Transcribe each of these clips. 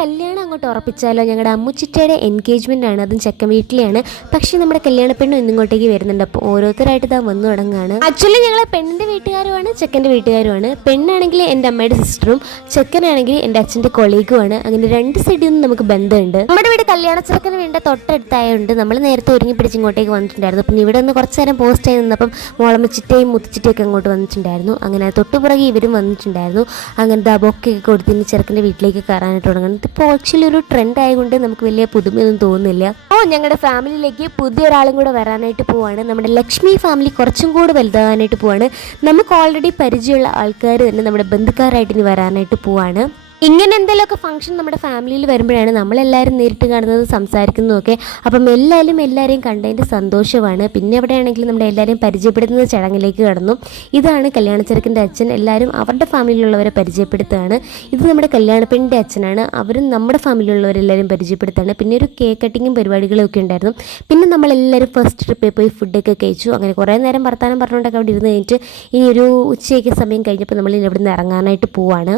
കല്യാണം അങ്ങോട്ട് ഉറപ്പിച്ചാലോ? ഞങ്ങളുടെ അമ്മുച്ചിറ്റയുടെ എൻഗേജ്മെൻ്റ് ആണ്, അതും ചെക്കൻ വീട്ടിലെയാണ്. പക്ഷേ നമ്മുടെ കല്യാണ പെണ്ണും ഇന്നിങ്ങോട്ടേക്ക് വരുന്നുണ്ട്. അപ്പോൾ ഓരോരുത്തരായിട്ട് ഇതാ വന്നു തുടങ്ങുകയാണ്. ആക്ച്വലി ഞങ്ങൾ പെണ്ണിൻ്റെ വീട്ടുകാരുമാണ് ചെക്കൻ്റെ വീട്ടുകാരുമാണ്. പെണ്ണാണെങ്കിൽ എൻ്റെ അമ്മയുടെ സിസ്റ്ററും, ചെക്കനാണെങ്കിൽ എൻ്റെ അച്ഛൻ്റെ കൊളീഗുമാണ്. അങ്ങനെ രണ്ട് സൈഡിൽ നിന്നും നമുക്ക് ബന്ധമുണ്ട്. നമ്മുടെ വീട് കല്യാണ ചെറുക്കന് വേണ്ട തൊട്ടടുത്തായതുകൊണ്ട് നമ്മൾ നേരത്തെ ഒരുങ്ങി പിടിച്ച് ഇങ്ങോട്ടേക്ക് വന്നിട്ടുണ്ടായിരുന്നു. പിന്നെ ഇവിടെ നിന്ന് കുറച്ച് നേരം പോസ്റ്റ് ആയി നിന്നപ്പം മോളമ്മച്ചിറ്റയും മുത്തച്ചിറ്റയൊക്കെ അങ്ങോട്ട് വന്നിട്ടുണ്ടായിരുന്നു. അങ്ങനെ തൊട്ടുപുറകെ ഇവരും വന്നിട്ടുണ്ടായിരുന്നു. അങ്ങനെ ബൊക്കെയൊക്കെ കൊടുത്തിന് ചെറുക്കൻ്റെ വീട്ടിലേക്ക് കയറാനായിട്ട് തുടങ്ങുന്നത്. ഇപ്പോൾ ആക്ച്വലി ഒരു ട്രെൻഡ് ആയതുകൊണ്ട് നമുക്ക് വലിയ പുതുമയൊന്നും തോന്നുന്നില്ല. ഞങ്ങളുടെ ഫാമിലിയിലേക്ക് പുതിയൊരാളും കൂടെ വരാനായിട്ട് പോവാണ്. നമ്മുടെ ലക്ഷ്മി ഫാമിലി കുറച്ചും കൂടെ വലുതാകാനായിട്ട് പോവാണ്. നമുക്ക് ഓൾറെഡി പരിചയമുള്ള ആൾക്കാർ തന്നെ നമ്മുടെ ബന്ധുക്കാരായിട്ട് ഇനി വരാനായിട്ട് പോവാണ്. ഇങ്ങനെ എന്തെങ്കിലുമൊക്കെ ഫംഗ്ഷൻ നമ്മുടെ ഫാമിലിയിൽ വരുമ്പോഴാണ് നമ്മളെല്ലാവരും നേരിട്ട് കാണുന്നത്, സംസാരിക്കുന്നതൊക്കെ. അപ്പം എല്ലാവരെയും കണ്ടതിൻ്റെ സന്തോഷമാണ്. പിന്നെ എവിടെയാണെങ്കിലും നമ്മുടെ എല്ലാവരെയും പരിചയപ്പെടുത്തുന്ന ചടങ്ങിലേക്ക് കടന്നു. ഇതാണ് കല്യാണച്ചെറുക്കൻ്റെ അച്ഛൻ. എല്ലാവരും അവരുടെ ഫാമിലിയിലുള്ളവരെ പരിചയപ്പെടുത്തുകയാണ്. ഇത് നമ്മുടെ കല്യാണപ്പെണ്ണിൻ്റെ അച്ഛനാണ്. അവരും നമ്മുടെ ഫാമിലിയിലുള്ളവരെല്ലാവരും പരിചയപ്പെടുത്താണ്. പിന്നെ ഒരു കേക്ക് കട്ടിങ്ങും പരിപാടികളും ഒക്കെ ഉണ്ടായിരുന്നു. പിന്നെ നമ്മളെല്ലാവരും ഫസ്റ്റ് ട്രിപ്പിൽ പോയി ഫുഡൊക്കെ കഴിച്ചു. അങ്ങനെ കുറേ നേരം വർത്താനം പറഞ്ഞുകൊണ്ടൊക്കെ അവിടെ ഇരുന്ന് കഴിഞ്ഞിട്ട് ഇനി ഒരു ഉച്ചയൊക്കെ സമയം കഴിഞ്ഞപ്പോൾ നമ്മൾ ഇവിടെ നിന്ന് ഇറങ്ങാനായിട്ട് പോവാണ്.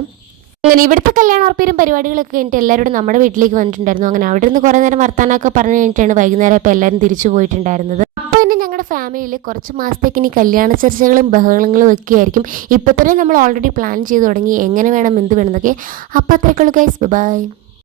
അങ്ങനെ ഇവിടുത്തെ കല്യാണ ഉറപ്പിലും പരിപാടികളൊക്കെ കഴിഞ്ഞിട്ട് എല്ലാവരും നമ്മുടെ വീട്ടിലേക്ക് വന്നിട്ടുണ്ടായിരുന്നു. അങ്ങനെ അവിടെ നിന്ന് കുറേ നേരം വർത്താനമൊക്കെ പറഞ്ഞു കഴിഞ്ഞിട്ടാണ് വൈകുന്നേരം ഇപ്പോൾ എല്ലാവരും തിരിച്ചു പോയിട്ടുണ്ടായിരുന്നത്. അപ്പോൾ ഇനി ഞങ്ങളുടെ ഫാമിലിയിൽ കുറച്ച് മാസത്തേക്ക് ഇനി കല്യാണ ചർച്ചകളും ബഹളങ്ങളും ഒക്കെ ആയിരിക്കും. ഇപ്പോൾ തന്നെ നമ്മൾ ഓൾറെഡി പ്ലാൻ ചെയ്ത് തുടങ്ങി, എങ്ങനെ വേണം എന്ത് വേണം എന്നൊക്കെ. അപ്പോൾ അത്രയ്ക്കുള്ളൂ ഗൈസ്, ബൈ.